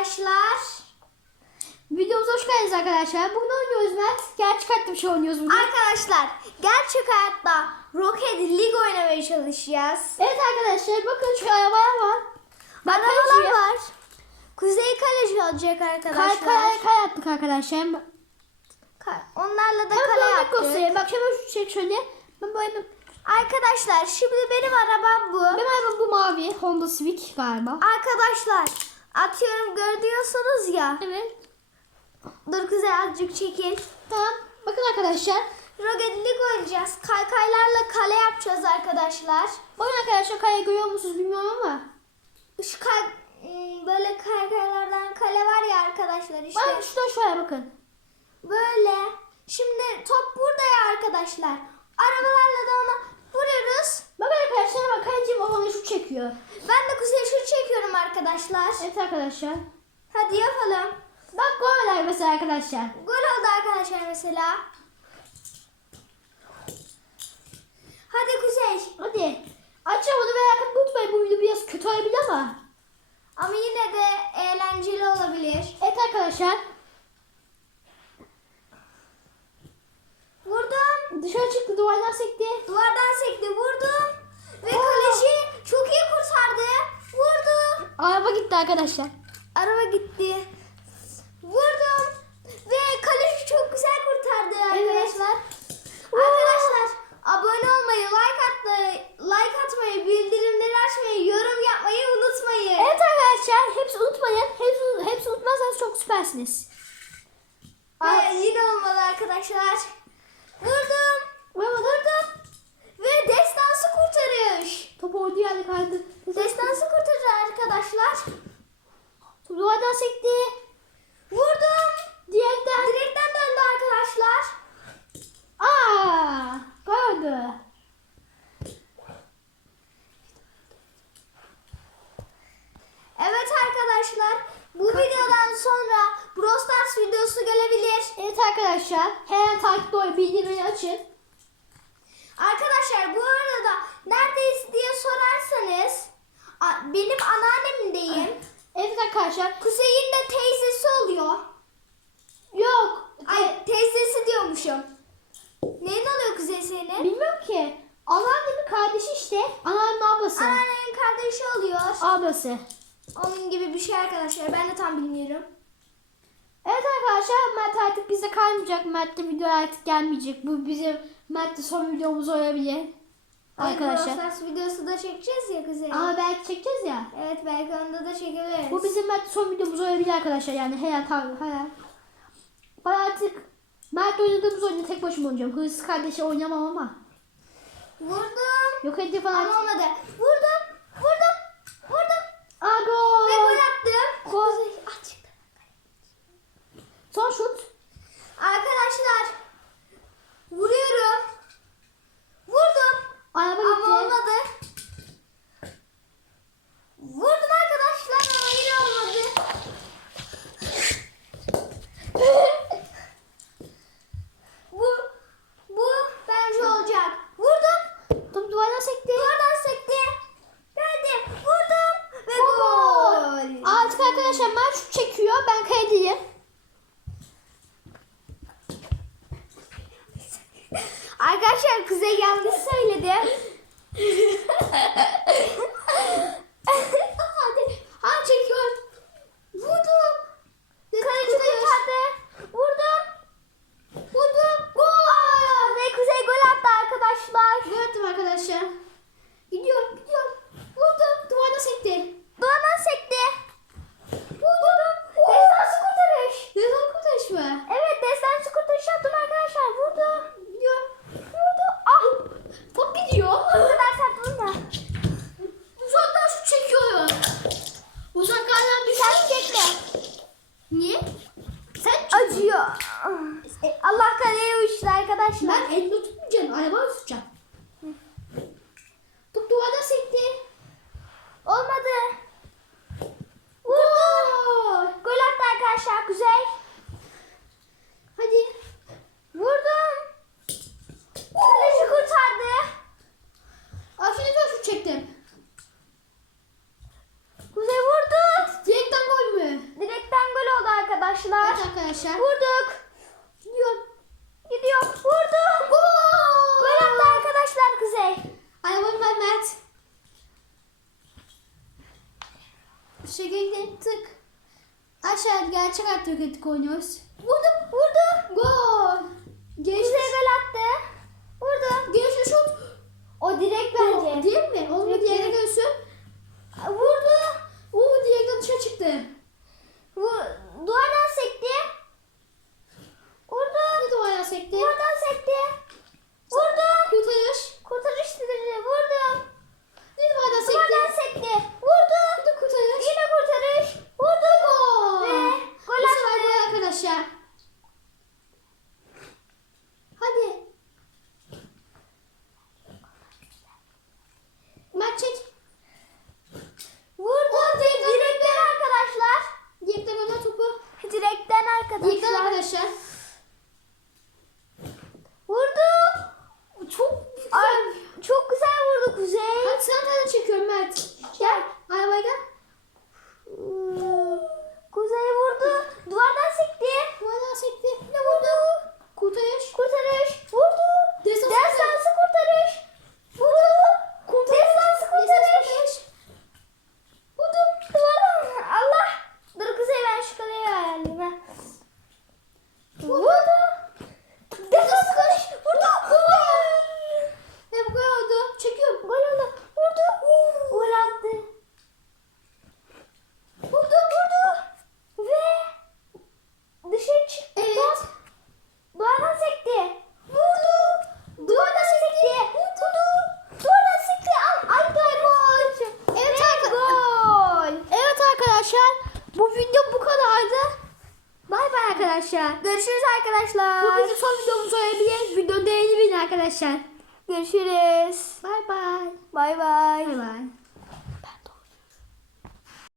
arkadaşlar. Videomuza hoş geldiniz arkadaşlar. Bugün oynuyoruz Mert. Gerçek hayatta bir şey oynuyoruz bugün. Arkadaşlar gerçek hayatta Rocket League oynamaya çalışacağız. Evet arkadaşlar bakın şu arabalar var. Bak Arabalar var. Kuzey kaleci olacak Kay, arkadaşlar. kay, kay attık arkadaşlar. Hem Ka- Onlarla da böyle kale yaptık. göstereyim. Bak şöyle şu çek şöyle. Ben böyle. Arkadaşlar şimdi benim arabam bu. Benim arabam bu mavi. Honda Civic galiba. Arkadaşlar atıyorum görüyorsunuz ya. Evet. Dur Kuzey azıcık çekil. Tamam. Bakın arkadaşlar. Rocket League oynayacağız. Kaykaylarla kale yapacağız arkadaşlar. Bakın arkadaşlar kaya görüyor musunuz bilmiyorum ama. Şu kay ım, böyle kaykaylardan kale var ya arkadaşlar işte. Bakın şuradan şuraya bakın. Böyle. Şimdi top burada ya arkadaşlar. Arabalarla da ona arkadaşlar bak kalecim olanı şu çekiyor. Ben de kuzey şut çekiyorum arkadaşlar. Evet arkadaşlar. Hadi yapalım. Bak goller mesela arkadaşlar. Gol oldu arkadaşlar mesela. Hadi Kuzey. Hadi. Açın bunu merak etmeyin unutmayın. Bu video biraz kötü olabilir ama. Ama yine de eğlenceli olabilir. Evet arkadaşlar. Vurdum. Dışarı çıktı duvardan sekti. Duvardan sekti. Vurdum. Ve kaleci çok iyi kurtardı. Vurdu. Araba gitti arkadaşlar. Araba gitti. Vurdum. Ve kaleci çok güzel kurtardı arkadaşlar. Arkadaşlar abone olmayı, like atmayı, like atmayı, bildirimleri açmayı, yorum yapmayı unutmayın. Evet arkadaşlar hepsi unutmayın. Hepsi, hepsi unutmazsanız çok süpersiniz. Ve yine olmalı arkadaşlar. Vurdum. Vurdum. Top orada yani kaydı. Destansı kurtarır arkadaşlar. Duvardan sekti. Vurdum. Diğerden. Direkten döndü arkadaşlar. Aa, gördü. Evet arkadaşlar. Bu videodan sonra Brawl Stars videosu gelebilir. Evet arkadaşlar. Her an takipte olun. Bildirimleri açın. Arkadaşlar bu arada neredeyiz diye a- benim anneannemdeyim. Evet arkadaşlar. Kuzey'in de teyzesi oluyor. Yok. Ay teyzesi diyormuşum. Neyin oluyor Kuzey senin? Bilmiyorum ki. Anneannemin kardeşi işte. Anneannemin ablası. Anneannemin kardeşi oluyor. Ablası. Onun gibi bir şey arkadaşlar. Ben de tam bilmiyorum. Evet arkadaşlar Mert artık bize kalmayacak. Mert'te video artık gelmeyecek. Bu bizim Mert'te son videomuz olabilir. Arkadaşlar. Brawl videosu da çekeceğiz ya Kuzey. Ama belki çekeceğiz ya. Evet belki onda da çekebiliriz. Bu bizim Mert son videomuz olabilir arkadaşlar. Yani her an. Ben artık Mert oynadığımız oyunu tek başıma oynayacağım. Hırsız kardeşi oynamam ama. Vurdum. Yok hadi falan. Ama olmadı. Vurdum. Vurdum. Aa gol. Ve gol attım. Gol. Kuzey açık. Son şut. Arkadaşlar. Vuruyorum. Vurdum. Araba Ama gitti. olmadı. Vurdum arkadaşlar ama yine olmadı. bu bu bence olacak. Vurdum. Top duvardan sekti. Duvardan sekti. Geldi. Vurdum. Ve Gol. gol. Artık arkadaşlar Mert şut çekiyor. Ben kaydıyım. Arkadaşlar Kuzey yanlış söyledi. arkadaşlar. Ben elini tutmayacağım. Ayağımı tutacağım. Top duvarda sekti. Olmadı. Vurdu. Gol attı arkadaşlar Kuzey. Hadi. Vurdum. Kaleci kurtardı. Afiyet olsun çektim. Kuzey vurdu. Direkten gol mü? Direkten gol oldu arkadaşlar. Evet arkadaşlar. Vurduk. şekilde tık aşağı gerçek atletik oynuyoruz. Vurdu, vurdu. Gol. Geçti. Kuzey gol attı. Vurdu. Geçti şut. O direkt bence. O, değil mi? arkadaşlar. Görüşürüz arkadaşlar. Bu bizim son videomuz olabilir. Videoda yeni bin arkadaşlar. Görüşürüz. Bay bay. Bay bay. Bay bay.